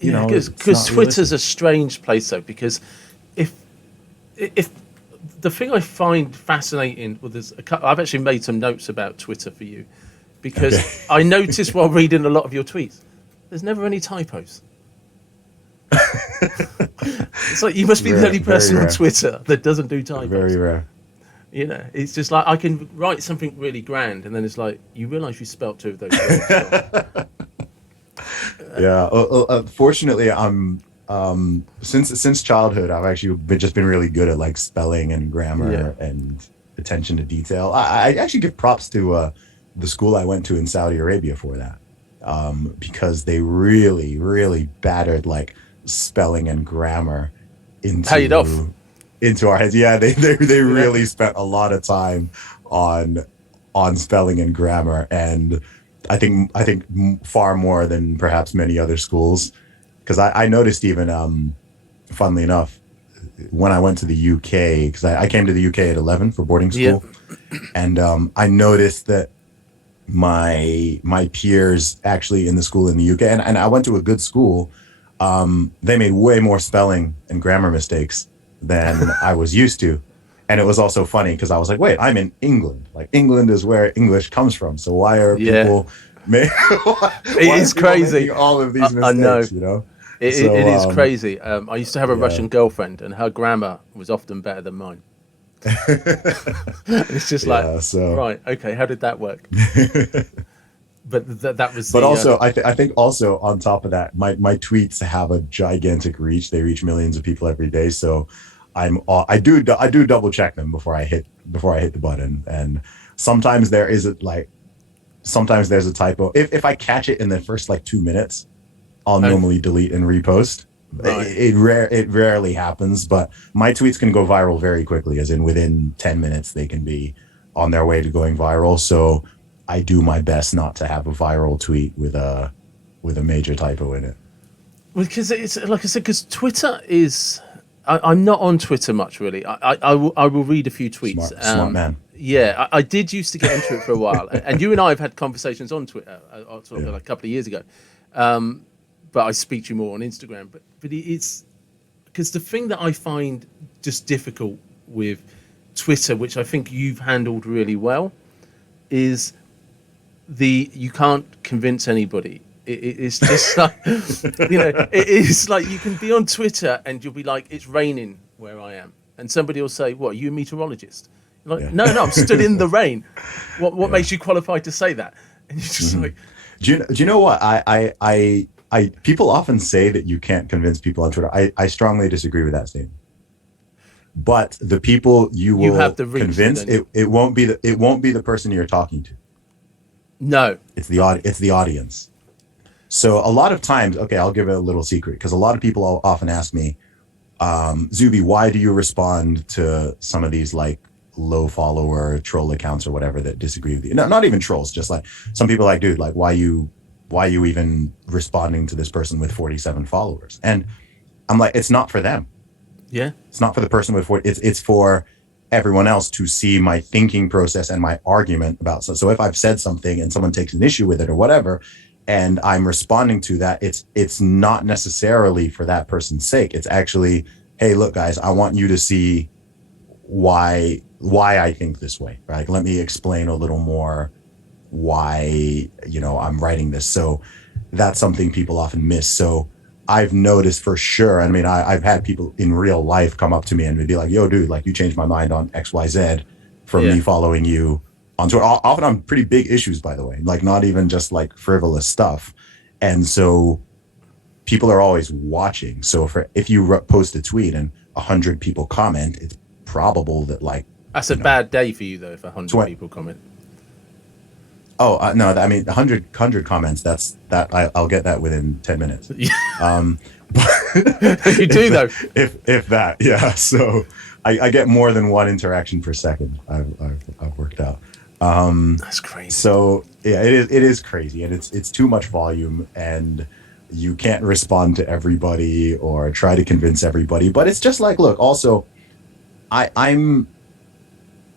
Yeah, it's because not Twitter's realistic. a strange place though. Because if if the thing I find fascinating, well, I've actually made some notes about Twitter for you, Okay. because I noticed while reading a lot of your tweets, there's never any typos. It's like you must be the Rare, only very person on rare, Twitter that doesn't do very typos. rare. It's just like I can write something really grand, and then it's like you realise you spelt two of those words wrong. Yeah. Fortunately, I'm since childhood, I've actually just been really good at like spelling and Yeah. grammar and attention to detail. I actually give props to the school I went to in Saudi Arabia for that, because they really, really battered like spelling and grammar Paid off. into our heads. Yeah, they You know. really spent a lot of time on spelling and grammar, and I think far more than perhaps many other schools, because I noticed even funnily enough, when I went to the UK, because I came to the UK at 11 for boarding Yeah. school, and I noticed that my peers actually in the school in the UK, and I went to a good school, they made way more spelling and grammar mistakes than I was used to. And it was also funny because I was like, wait, I'm in England. Like England is where English comes from. So why are Yeah. people ma- It why are is people crazy. making all of these I know. mistakes, you know? It So is crazy. I used to have a yeah. Russian girlfriend, and her grammar was often better than mine. And it's just like, Yeah, so right, okay, how did that work? But that was but the also I think also on top of that, my tweets have a gigantic reach. They reach millions of people every day. So I do double check them before I hit the button. And sometimes there is sometimes there's a typo. If I catch it in the first like 2 minutes, I'll oh, normally delete and repost. right. It rarely happens, but my tweets can go viral very quickly, as in within 10 minutes they can be on their way to going viral. So I do my best not to have a viral tweet with a major typo in it. Because it's like I said, because Twitter is. I'm not on Twitter much, really. I will read a few tweets. Smart man. Yeah, I did used to get into it for a while, and you and I have had conversations on Twitter, sort of Yeah. like a couple of years ago. But I speak to you more on Instagram. But it's because the thing that I find just difficult with Twitter, which I think you've handled really well, is you can't convince anybody. It's just like it is like you can be on Twitter and you'll be like, it's raining where I am, and somebody will say, "What? Are you a meteorologist?" You're like, Yeah. no, I'm stood in the rain. What Yeah. makes you qualified to say that? And you're just Hmm. like, Do you know what people often say that you can't convince people on Twitter. I strongly disagree with that statement. But the people you you have will the reach, though, convince, don't you? it won't be the person you're talking to. No, It's the audience. So a lot of times, okay, I'll give it a little secret, because a lot of people often ask me, Zuby, why do you respond to some of these like low follower troll accounts or whatever that disagree with you? No, not even trolls, just like some people are like, dude, like why you even responding to this person with 47 followers? And I'm like, it's not for them. yeah, It's not for the person with 40. It's for everyone else to see my thinking process and my argument about. So if I've said something and someone takes an issue with it or whatever, and I'm responding to that, it's not necessarily for that person's sake. It's actually, hey, look, guys, I want you to see why I think this way. Right? Let me explain a little more why I'm writing this. So that's something people often miss. So I've noticed for sure. I mean, I've had people in real life come up to me and be like, "Yo, dude, like you changed my mind on XYZ from yeah. me following you on Twitter." Often on pretty big issues, by the way, like not even just like frivolous stuff. And so people are always watching. So if you post a tweet and 100 people comment, it's probable that like That's a you know bad day for you though if 100 20, people comment. oh no, I mean 100 comments. I'll get that within 10 minutes. Um, but You do though. if that, yeah. So I get more than one interaction per second. I've worked out. That's crazy. So yeah, it is crazy, and it's too much volume, and you can't respond to everybody or try to convince everybody. But it's just like, look, also, I'm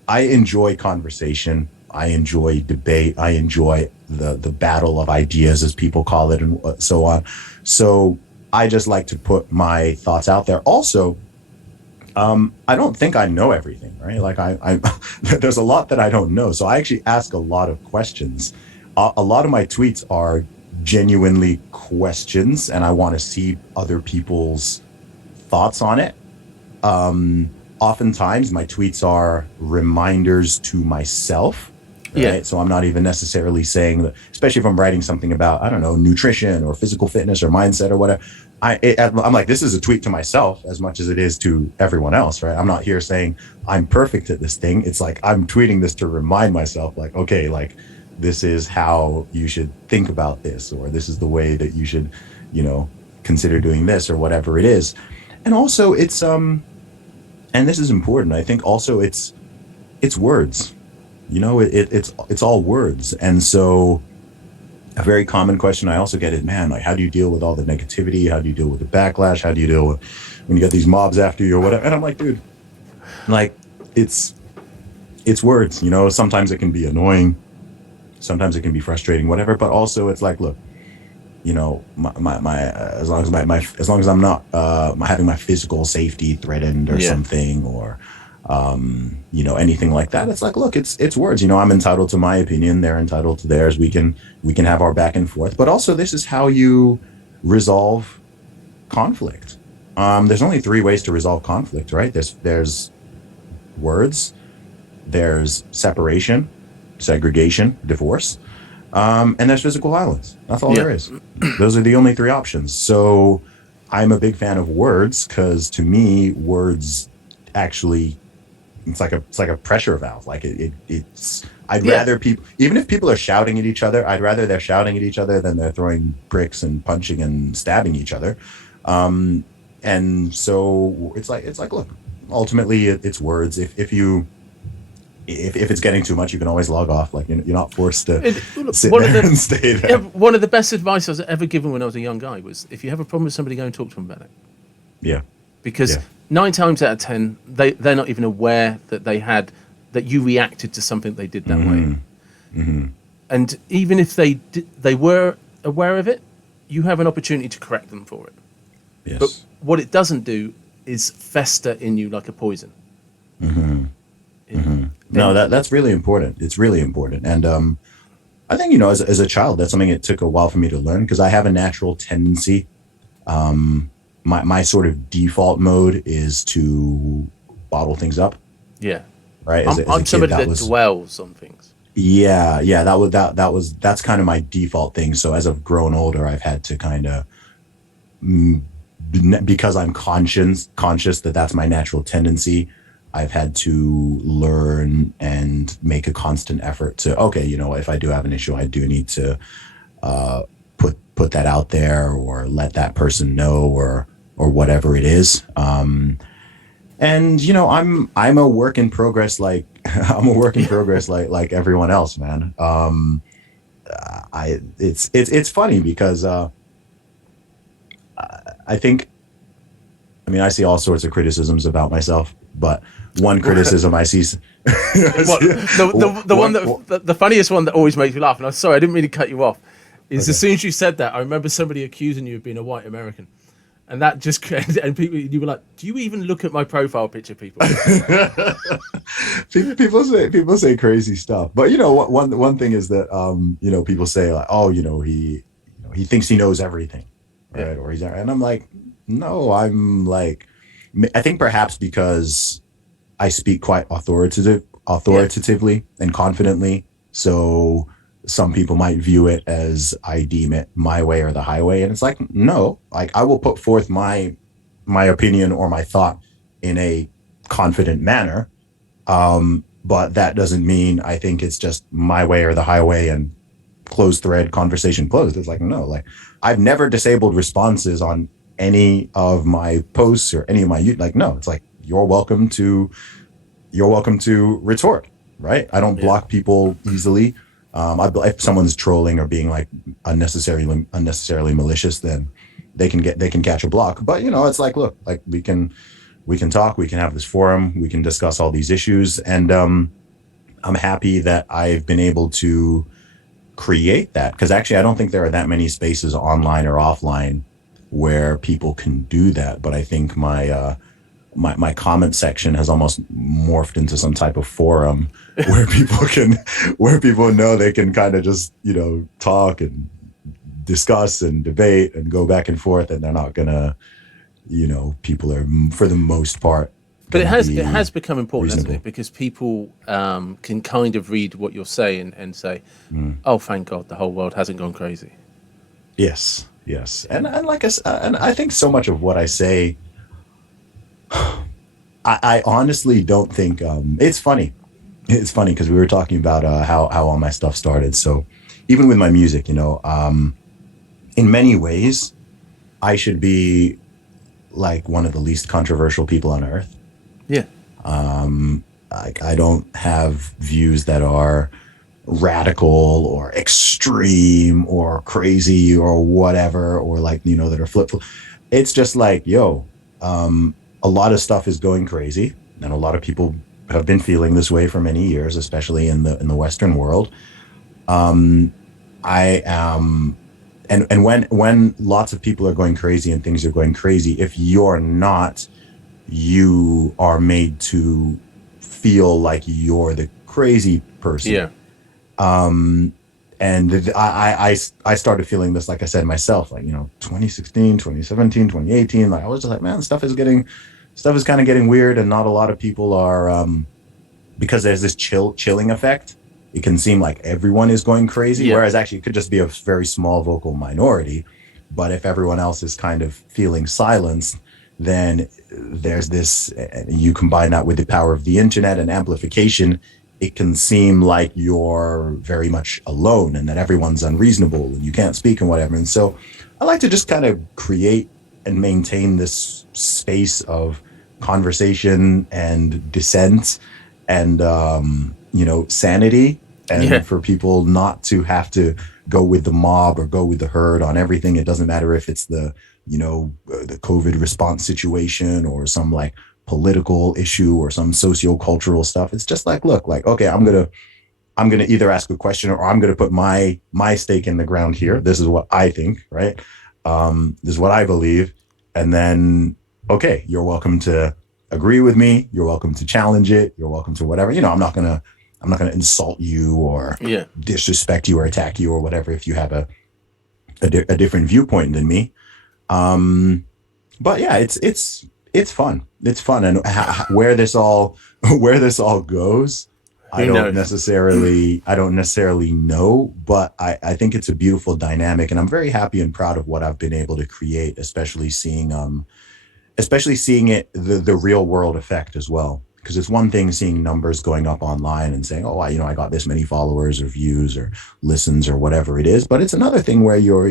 I enjoy conversation. I enjoy debate. I enjoy the battle of ideas, as people call it, and so on. So I just like to put my thoughts out there. Also, I don't think I know everything, right? Like I there's a lot that I don't know. So I actually ask a lot of questions. A lot of my tweets are genuinely questions, and I want to see other people's thoughts on it. Oftentimes my tweets are reminders to myself, Yeah. right? So I'm not even necessarily saying that, especially if I'm writing something about, I don't know, nutrition or physical fitness or mindset or whatever. I'm like, this is a tweet to myself as much as it is to everyone else, right? I'm not here saying I'm perfect at this thing. It's like I'm tweeting this to remind myself, like, okay, like this is how you should think about this, or this is the way that you should, you know, consider doing this or whatever it is. And also it's and this is important. I think also it's words. You know, it's all words. And so a very common question I also get is, man, like, how do you deal with all the negativity? How do you deal with the backlash? How do you deal with when you get these mobs after you or whatever? And I'm like, dude, like, it's words. You know, sometimes it can be annoying, sometimes it can be frustrating, whatever. But also, it's like, look, you know, my as long as as long as I'm not having my physical safety threatened or Yeah. something, or you know, anything like that, it's like, look, it's words. You know, I'm entitled to my opinion, they're entitled to theirs. We can have our back and forth, but also this is how you resolve conflict. There's only three ways to resolve conflict, right? There's words, there's separation, segregation, divorce, and there's physical violence. That's all Yeah. there is. Those are the only three options. So I'm a big fan of words because to me, words actually it's like a pressure valve. Like it's I'd Yeah. rather people, even if people are shouting at each other, I'd rather they're shouting at each other than they're throwing bricks and punching and stabbing each other. And so it's like look, ultimately it's words. If it's getting too much, you can always log off. Like you're not forced to sit One of there the and stay yeah, there. one of the best advice I was ever given when I was a young guy was, if you have a problem with somebody, go and talk to them about it. Yeah. Because Yeah. 9 times out of 10, they're not even aware that you reacted to something they did that way. And even if they were aware of it, you have an opportunity to correct them for it. Yes. But what it doesn't do is fester in you like a poison. No, that's really important. It's really important. And I think, you know, as a child, that's something it took a while for me to learn because I have a natural tendency. My sort of default mode is to bottle things up, Yeah. right? As a I'm kid, somebody that dwells on things. yeah, that's kind of my default thing. So as I've grown older, I've had to kind of, because I'm conscious that that's my natural tendency. I've had to learn and make a constant effort to, okay, you know, if I do have an issue, I do need to put that out there or let that person know or whatever it is. And you know, I'm a work in progress. Like I'm a work in progress, like everyone else, man. It's funny because I think, I mean, I see all sorts of criticisms about myself, but one criticism I see. The one that the funniest one that always makes me laugh, and I'm sorry, I didn't mean to cut you off, is as soon as you said that, I remember somebody accusing you of being a white American. And that just, and people, you were like, do you even look at my profile picture, people? People say crazy stuff, but you know, one thing is that you know, people say like, oh, you know, he thinks he knows everything, right? Yeah. Or and I'm like, no, I'm like, I think perhaps because I speak quite authoritatively and confidently, so some people might view it as I deem it my way or the highway, and it's like, no, like I will put forth my opinion or my thought in a confident manner, but that doesn't mean I think it's just my way or the highway and closed thread, conversation closed. It's like, no, like I've never disabled responses on any of my posts or any of my, like, no, it's like you're welcome to retort, right? I don't block people easily. If someone's trolling or being like unnecessarily malicious, then they can catch a block. But you know, it's like, look, like we can talk, we can have this forum, we can discuss all these issues, and I'm happy that I've been able to create that, because actually I don't think there are that many spaces online or offline where people can do that. But I think my comment section has almost morphed into some type of forum where people know they can kind of just, talk and discuss and debate and go back and forth, and they're not gonna, people are for the most part But it gonna has be become important, hasn't reasonable. it? Because people can kind of read what you're saying and say, Mm. "Oh, thank God, the whole world hasn't gone crazy." Yes, yes, and like and I think so much of what I say, I honestly don't think it's funny. It's funny because we were talking about how all my stuff started. So even with my music, in many ways, I should be like one of the least controversial people on earth. Yeah, I don't have views that are radical or extreme or crazy or whatever, or like, that are flip. It's just like, a lot of stuff is going crazy, and a lot of people have been feeling this way for many years, especially in the Western world. Um, I am, and when lots of people are going crazy and things are going crazy, if you're not, you are made to feel like you're the crazy person. yeah, um and I started feeling this, like I said myself, like, 2016, 2017, 2018. Like, I was just like, man, stuff is kind of getting weird, and not a lot of people are, because there's this chilling effect. It can seem like everyone is going crazy, yeah, whereas actually it could just be a very small vocal minority. But if everyone else is kind of feeling silenced, then there's this, you combine that with the power of the internet and amplification, it can seem like you're very much alone and that everyone's unreasonable and you can't speak and whatever. And so I like to just kind of create and maintain this space of conversation and dissent and, sanity, yeah, and for people not to have to go with the mob or go with the herd on everything. It doesn't matter if it's the COVID response situation or some like political issue or some socio-cultural stuff. It's just like, look, like, okay, I'm gonna either ask a question or I'm gonna put my stake in the ground here. This is what I think, right? This is what I believe. And then, okay, you're welcome to agree with me. You're welcome to challenge it. You're welcome to whatever. I'm not gonna insult you or yeah. disrespect you or attack you or whatever if you have a different viewpoint than me. Um, but yeah, it's fun. It's fun, and where this all where this all goes, I Who don't knows? necessarily I don't necessarily know, but I think it's a beautiful dynamic, and I'm very happy and proud of what I've been able to create, especially seeing it, the real world effect as well. Because it's one thing seeing numbers going up online and saying, oh, I got this many followers or views or listens or whatever it is. But it's another thing where you're,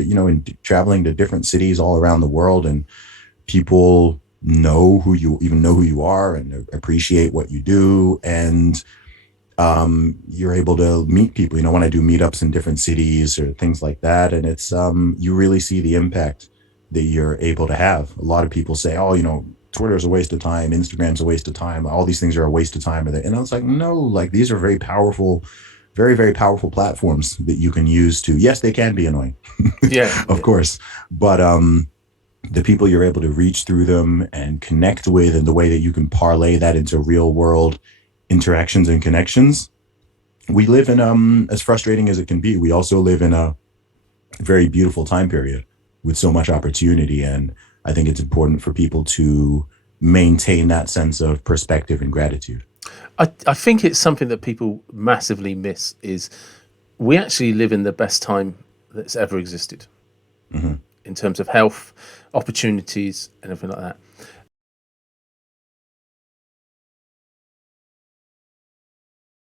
traveling to different cities all around the world, and people know who you are and appreciate what you do. And you're able to meet people, when I do meetups in different cities or things like that. And it's, you really see the impact that you're able to have. A lot of people say, oh, Twitter's a waste of time, Instagram's a waste of time, all these things are a waste of time. And I was like, no, like, these are very powerful, very, very powerful platforms that you can use to, yes, they can be annoying, Yeah, of yeah. course, but the people you're able to reach through them and connect with, and the way that you can parlay that into real world interactions and connections. We live in, as frustrating as it can be, we also live in a very beautiful time period with so much opportunity. And I think it's important for people to maintain that sense of perspective and gratitude. I think it's something that people massively miss is we actually live in the best time that's ever existed Hmm. in terms of health, opportunities, and everything like that.